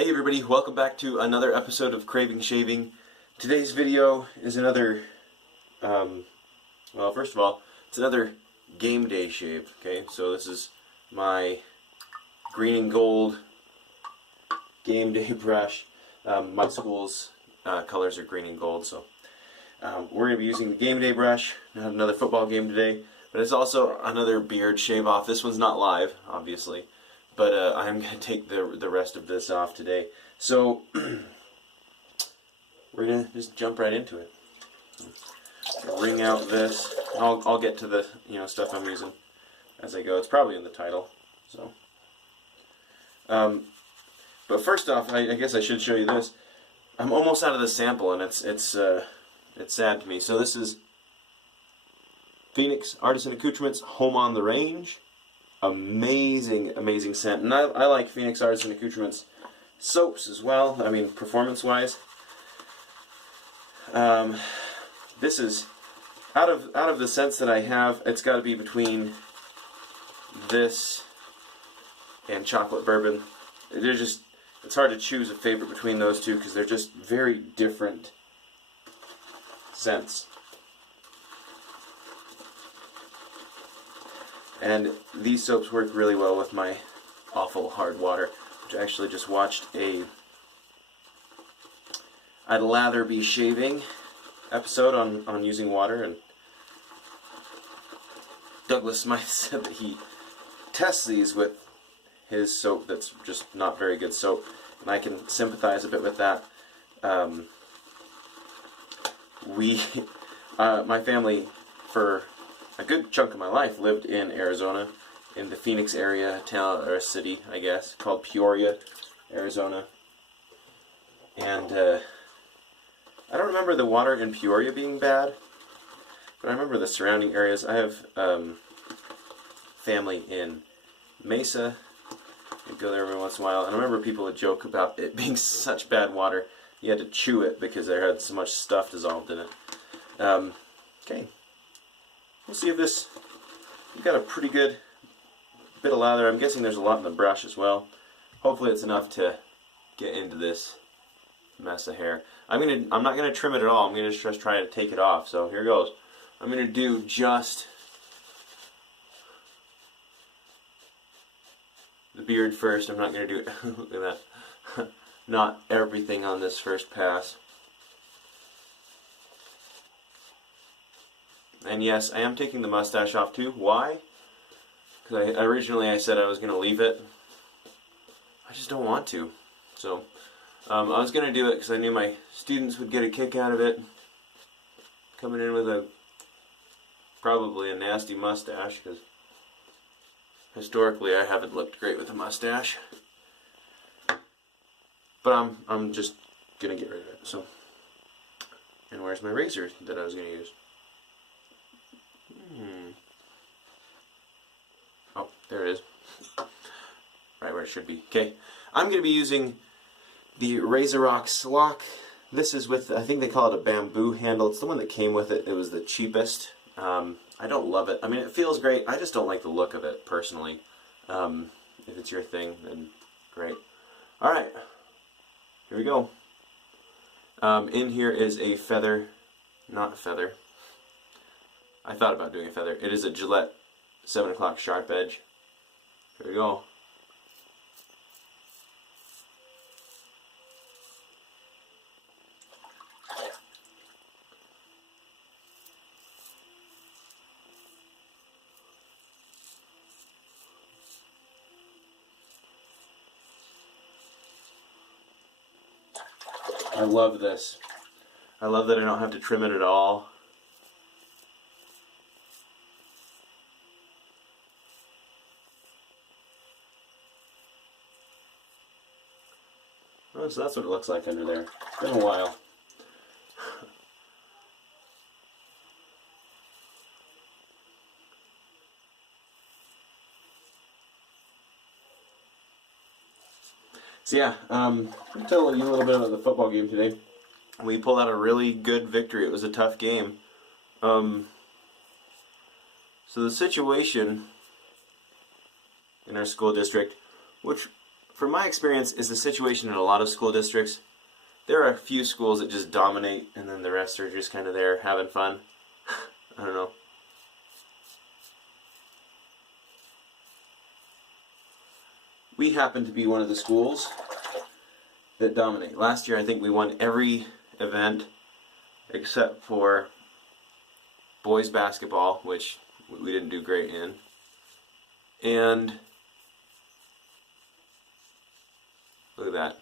Hey everybody, welcome back to another episode of Craving Shaving. Today's video is another, well, first of all, it's another game day shave, okay? So this is my green and gold game day brush. My school's colors are green and gold, so we're going to be using the game day brush. I had another football game today, but it's also another beard shave off. This one's not live, obviously. But I'm going to take the rest of this off today. So, we're going to just jump right into it. Wring out this. I'll get to the stuff I'm using as I go. It's probably in the title. So, but first off, I guess I should show you this. I'm almost out of the sample, and it's sad to me. So this is Phoenix Artisan Accoutrements Home on the Range. Amazing, amazing scent. And I like Phoenix Artisan Accoutrements soaps as well. I mean, performance-wise. This is out of the scents that I have. It's got to be between this and chocolate bourbon. It's hard to choose a favorite between those two because they're just very different scents. And these soaps work really well with my awful hard water, which I actually just watched I'd lather be shaving episode on using water, and Douglas Smythe said that he tests these with his soap that's just not very good soap, and I can sympathize a bit with that. My family, for a good chunk of my life, lived in Arizona, in the Phoenix area, town or city, I guess, called Peoria, Arizona. And I don't remember the water in Peoria being bad, but I remember the surrounding areas. I have family in Mesa. I'd go there every once in a while, and I remember people would joke about it being such bad water, you had to chew it because there had so much stuff dissolved in it. Okay. We'll see if this, we've got a pretty good bit of lather. I'm guessing there's a lot in the brush as well. Hopefully it's enough to get into this mess of hair. I'm not gonna trim it at all. I'm gonna just try to take it off. So here goes. I'm gonna do just the beard first. I'm not gonna do it. Look at that. Not everything on this first pass. And yes, I am taking the mustache off too. Why? Because originally I said I was going to leave it. I just don't want to. So, I was going to do it because I knew my students would get a kick out of it. Coming in with probably a nasty mustache, because historically I haven't looked great with a mustache. But I'm just going to get rid of it. So, and where's my razor that I was going to use? Oh, there it is. Right where it should be. Okay, I'm going to be using the RazoRock SLOC. This is with, I think they call it a bamboo handle. It's the one that came with it. It was the cheapest. I don't love it. I mean, it feels great. I just don't like the look of it, personally. If it's your thing, then great. Alright, here we go. In here is a feather, not a feather. I thought about doing a feather. It is a Gillette 7 o'clock sharp edge. Here we go. I love this. I love that I don't have to trim it at all. Oh, so that's what it looks like under there. It's been a while. So yeah, I'll tell you a little bit about the football game today. We pulled out a really good victory. It was a tough game. So the situation in our school district, which from my experience, is the situation in a lot of school districts. There are a few schools that just dominate, and then the rest are just kind of there having fun. I don't know. We happen to be one of the schools that dominate. Last year, I think we won every event except for boys basketball, which we didn't do great in. And look at that.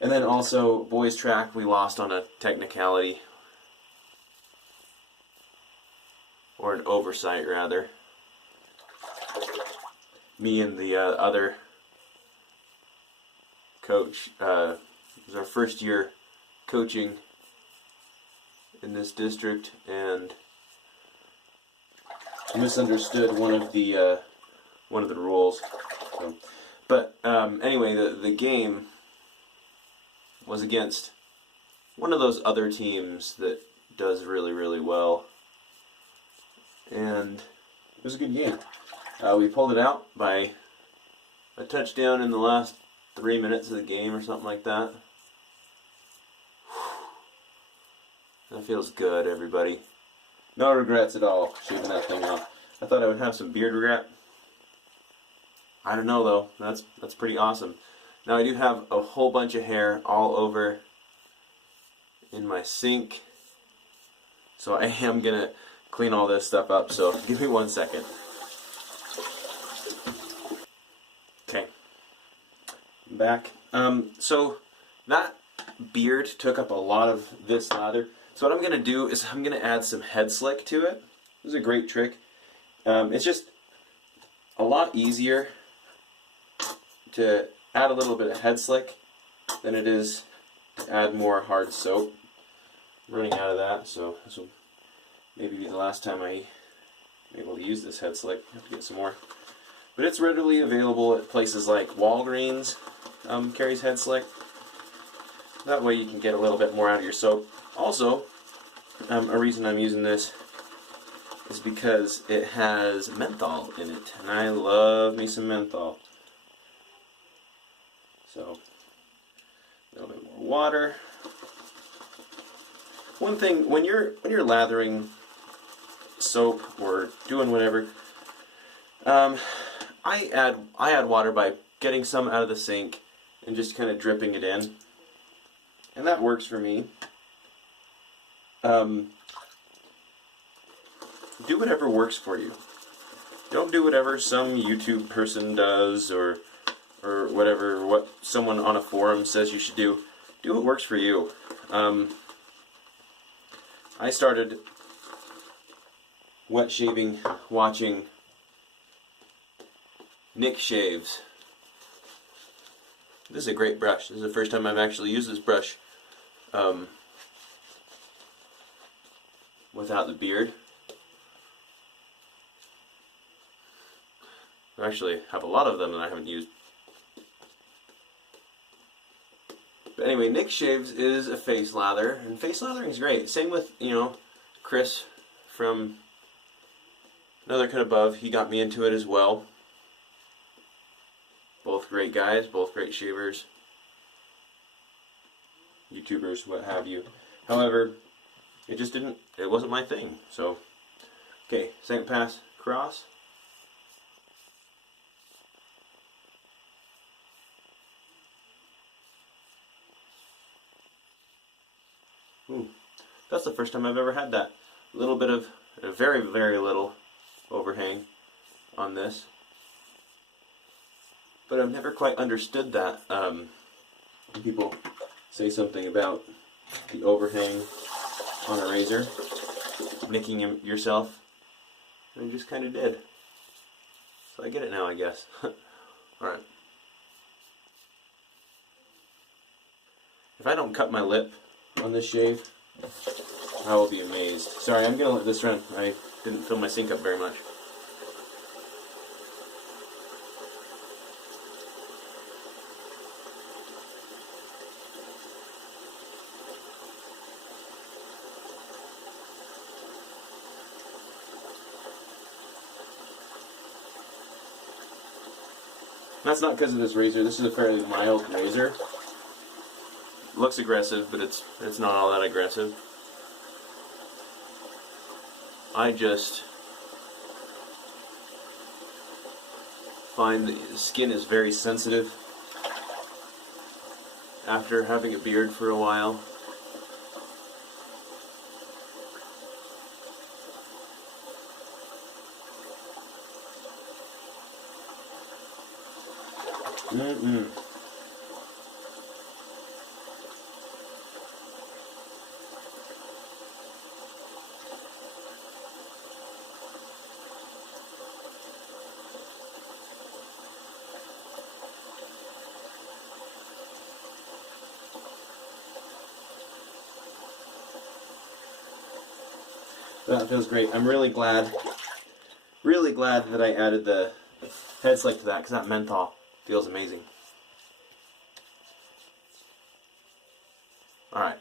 And then also boys track, we lost on a technicality, or an oversight rather. Me and the other coach, it was our first year coaching in this district, and misunderstood one of the rules. So, but anyway, the game was against one of those other teams that does really, really well, and it was a good game. We pulled it out by a touchdown in the last 3 minutes of the game or something like that. That feels good, everybody. No regrets at all shaving that thing off. I thought I would have some beard regret. I don't know though. That's pretty awesome. Now I do have a whole bunch of hair all over in my sink, so I am gonna clean all this stuff up. So give me 1 second. Okay, I'm back. So that beard took up a lot of this lather. So what I'm going to do is I'm going to add some head slick to it. This is a great trick. It's just a lot easier to add a little bit of head slick than it is to add more hard soap. I'm running out of that, so this will maybe be the last time I'm able to use this head slick. I have to get some more. But it's readily available at places like Walgreens, carries head slick. That way you can get a little bit more out of your soap. Also, a reason I'm using this is because it has menthol in it, and I love me some menthol. So, a little bit more water. One thing, when you're lathering soap or doing whatever, I add water by getting some out of the sink and just kind of dripping it in, and that works for me. Do whatever works for you. Don't do whatever some YouTube person does or whatever, what someone on a forum says you should do. Do what works for you. I started wet shaving watching Nick shaves. This is a great brush. This is the first time I've actually used this brush without the beard. I actually have a lot of them that I haven't used. But anyway, Nick Shaves is a face lather, and face lathering is great. Same with, Chris from Another Cut Above. He got me into it as well. Both great guys, both great shavers, YouTubers, what have you. However, it wasn't my thing. So, okay, second pass across. Ooh, that's the first time I've ever had that. A little bit of, a very, very little overhang on this. But I've never quite understood that. When people say something about the overhang on a razor, nicking yourself, and I just kind of did. So I get it now, I guess. Alright. If I don't cut my lip on this shave, I will be amazed. Sorry, I'm going to let this run. I didn't fill my sink up very much. That's not because of this razor. This is a fairly mild razor. Looks aggressive, but it's not all that aggressive. I just find the skin is very sensitive after having a beard for a while. That feels great. I'm really glad that I added the head slick to that, because that menthol feels amazing. Alright,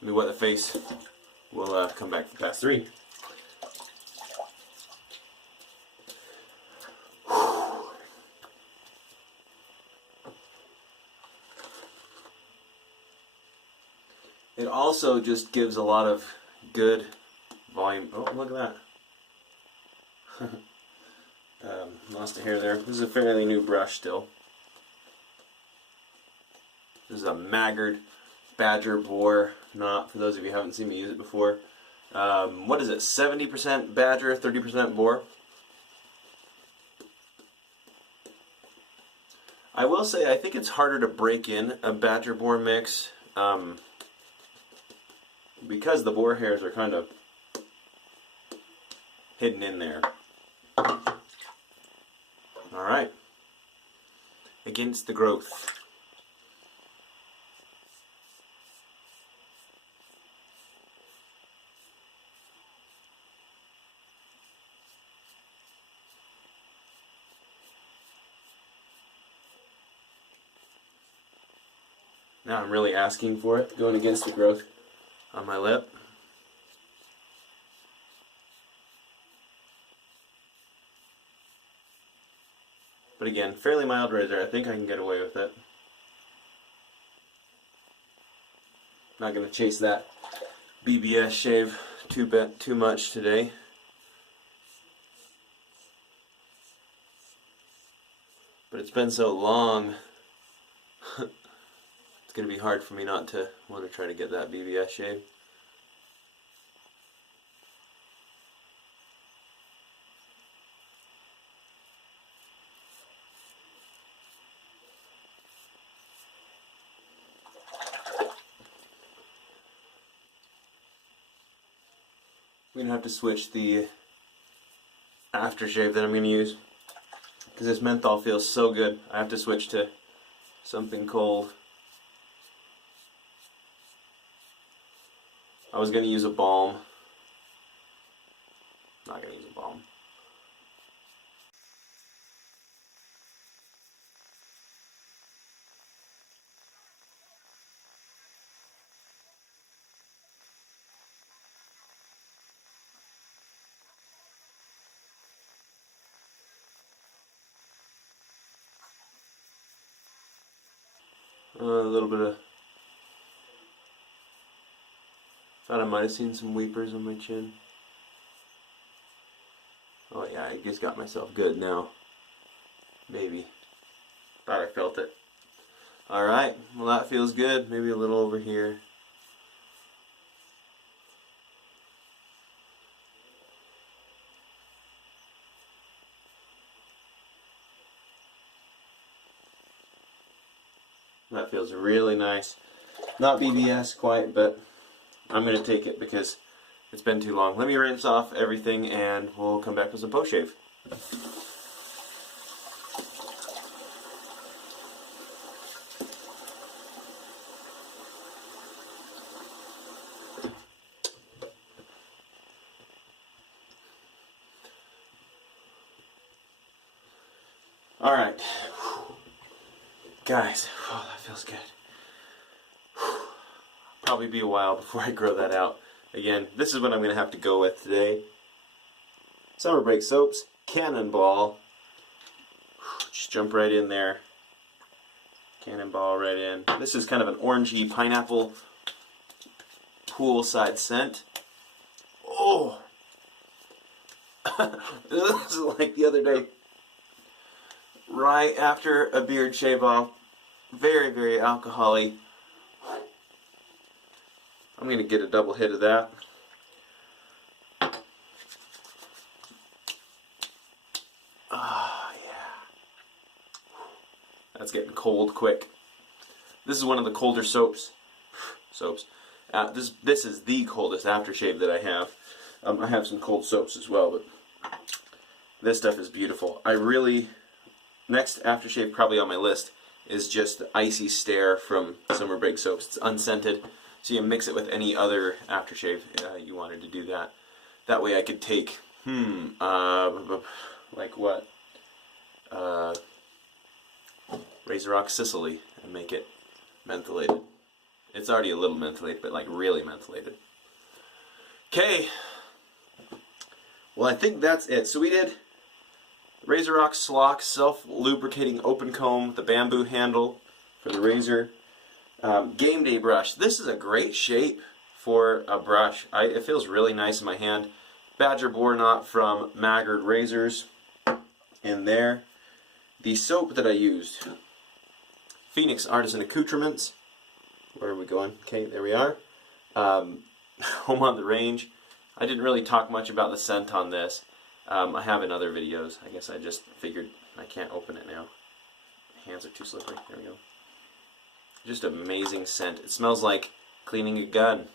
let me wet the face. We'll come back to pass 3. It also just gives a lot of good volume. Oh, look at that. Lost a hair there. This is a fairly new brush still. This is a Maggard Badger Boar knot, for those of you who haven't seen me use it before. What is it, 70% Badger, 30% Boar? I will say, I think it's harder to break in a Badger Boar mix because the boar hairs are kind of hidden in there. Alright. Against the growth. Now I'm really asking for it, going against the growth on my lip. But again, fairly mild razor. I think I can get away with it. Not going to chase that BBS shave too much today. But it's been so long. It's going to be hard for me not to want to try to get that BBS shave. I'm going to have to switch the aftershave that I'm going to use, because this menthol feels so good. I have to switch to something cold. I was going to use a balm. Not going to use a balm. A little bit of... Thought I might have seen some weepers on my chin. Oh yeah, I just got myself good now. Maybe. Thought I felt it. Alright, well that feels good. Maybe a little over here. That feels really nice. Not BBS quite, but I'm going to take it because it's been too long. Let me rinse off everything and we'll come back with some post shave. Alright. Guys, oh, that feels good. Probably be a while before I grow that out. Again, this is what I'm going to have to go with today. Summer Break Soaps, Cannonball. Just jump right in there. Cannonball right in. This is kind of an orangey pineapple poolside scent. Oh! This is like the other day. Right after a beard shave off. Very, very alcohol-y. I'm going to get a double hit of that. Ah, yeah. That's getting cold quick. This is one of the colder soaps. This is the coldest aftershave that I have. I have some cold soaps as well, but this stuff is beautiful. Next aftershave probably on my list is just the Icy Stare from Summer Break Soaps. It's unscented, so you mix it with any other aftershave you wanted to do that. That way I could take, like what? RazoRock Sicily and make it mentholated. It's already a little mentholated, but like really mentholated. Okay. Well, I think that's it. So we did RazoRock SLOC self-lubricating open comb with the bamboo handle for the razor. Game Day brush. This is a great shape for a brush. It feels really nice in my hand. Badger Boar Knot from Maggard Razors in there. The soap that I used, Phoenix Artisan Accoutrements. Where are we going? Okay, there we are. Home on the Range. I didn't really talk much about the scent on this. I have in other videos. I guess I just figured I can't open it now. My hands are too slippery. There we go. Just amazing scent. It smells like cleaning a gun,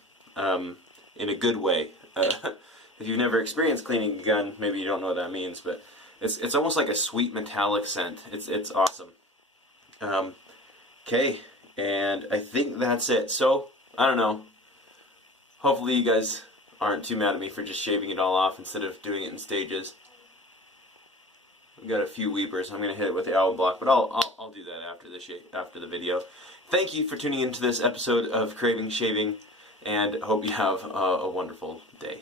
in a good way. If you've never experienced cleaning a gun, maybe you don't know what that means, but it's almost like a sweet metallic scent. It's awesome. Okay, and I think that's it. So, I don't know. Hopefully you guys aren't too mad at me for just shaving it all off instead of doing it in stages. We've got a few weepers. I'm going to hit it with the owl block, but I'll do that after the video. Thank you for tuning into this episode of Craving Shaving, and hope you have a wonderful day.